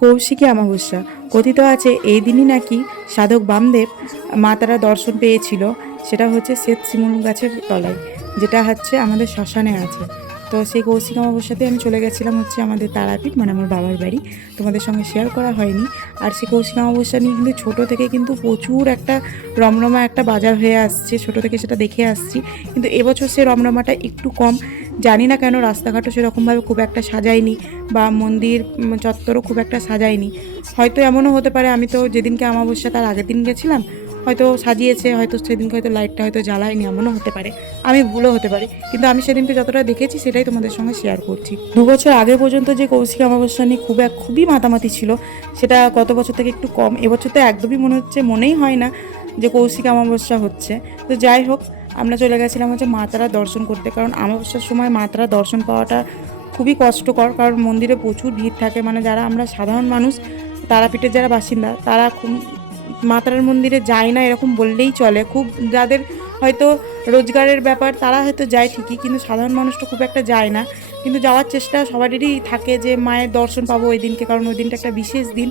কৌশিকী অমাবস্যা। কথিত আছে এই দিনই নাকি সাধক বামদেব মা তারা দর্শন পেয়েছিল। সেটা হচ্ছে শ্বেত শিমুল গাছের তলায়, যেটা হচ্ছে আমাদের শ্মশানে আছে। তো সেই কৌশিকী অমাবস্যাতে আমি চলে গেছিলাম হচ্ছে আমাদের তারাপীঠ, মানে আমার বাবার বাড়ি। তোমাদের সঙ্গে শেয়ার করা হয়নি। আর সেই কৌশিকী অমাবস্যা নিয়ে কিন্তু ছোটো থেকে কিন্তু প্রচুর একটা রমরমা একটা বাজার হয়ে আসছে, ছোটো থেকে সেটা দেখে আসছি। কিন্তু এবছর সে রমরমাটা একটু কম। জানি না কেন, রাস্তাঘাটও সেরকমভাবে খুব একটা সাজায়নি, বা মন্দির চত্বরও খুব একটা সাজায়নি। হয়তো এমনও হতে পারে, আমি তো যেদিনকে অমাবস্যা তার আগের দিন গেছিলাম, হয়তো সাজিয়েছে, হয়তো সেদিনকে হয়তো লাইটটা হয়তো জ্বালায়নি, এমনও হতে পারে। আমি ভুলও হতে পারি, কিন্তু আমি সেদিনকে যতটা দেখেছি সেটাই তোমাদের সঙ্গে শেয়ার করছি। 2 বছর আগে পর্যন্ত যে কৌশিকী অমাবস্যা নিয়ে খুবই মাতামাতি ছিল, সেটা গত বছর থেকে একটু কম। এবছর তো একদমই মনেই হয় না যে কৌশিকী অমাবস্যা হচ্ছে। তো যাই হোক, আমরা চলে গেছিলাম হচ্ছে মা তারা দর্শন করতে, কারণ অমাবস্যার সময় মা তারা দর্শন পাওয়াটা খুবই কষ্টকর, কারণ মন্দিরে প্রচুর ভিড় থাকে। মানে যারা আমরা সাধারণ মানুষ, তারাপীঠের যারা বাসিন্দা, তারা খুব মা তারার মন্দিরে যায় না এরকম বললেই চলে। খুব যাদের হয়তো রোজগারের ব্যাপার, তারা হয়তো যায় ঠিকই, কিন্তু সাধারণ মানুষ তো খুব একটা যায় না। কিন্তু যাওয়ার চেষ্টা সবারই থাকে যে মায়ের দর্শন পাবো ওই দিনকে, কারণ ওই দিনটা একটা বিশেষ দিন।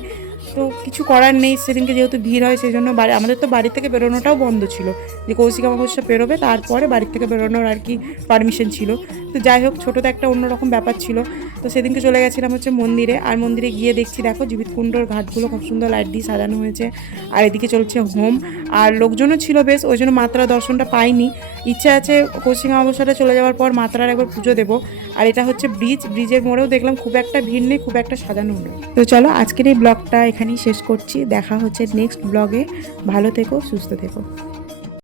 তো কিছু করার নেই, সেদিনকে যেহেতু ভিড় হয় সেই জন্য আমাদের তো বাড়ি থেকে বেরোনোটাও বন্ধ ছিল, যে কৌশিকী অমাবস্যা পেরোবে তারপরে বাড়ির থেকে বেরোনোর আর কি পারমিশন ছিল। তো যাই হোক, ছোটোতে একটা অন্যরকম ব্যাপার ছিল। তো সেদিনকে চলে গেছিলাম হচ্ছে মন্দিরে, আর মন্দিরে গিয়ে দেখছি দেখো জীবিতকুণ্ডর ঘাটগুলো খুব সুন্দর লাইট দিয়ে সাজানো হয়েছে, আর এদিকে চলছে হোম। আর লোকজনও ছিল বেশ, ওই জন্য মাতারা দর্শনটা পাইনি। ইচ্ছা আছে কৌশিকী অমাবস্যাটা চলে যাওয়ার পর মাতারার একবার পুজো দেবো। আর এটা হচ্ছে ব্রিজের মোড়েও দেখলাম খুব একটা ভিড় নেই, খুব একটা সাজানো নেই। তো চলো আজকের এই ব্লগটা এখানেই শেষ করছি। দেখা হচ্ছে নেক্সট ব্লগে। ভালো থেকো, সুস্থ থেকো।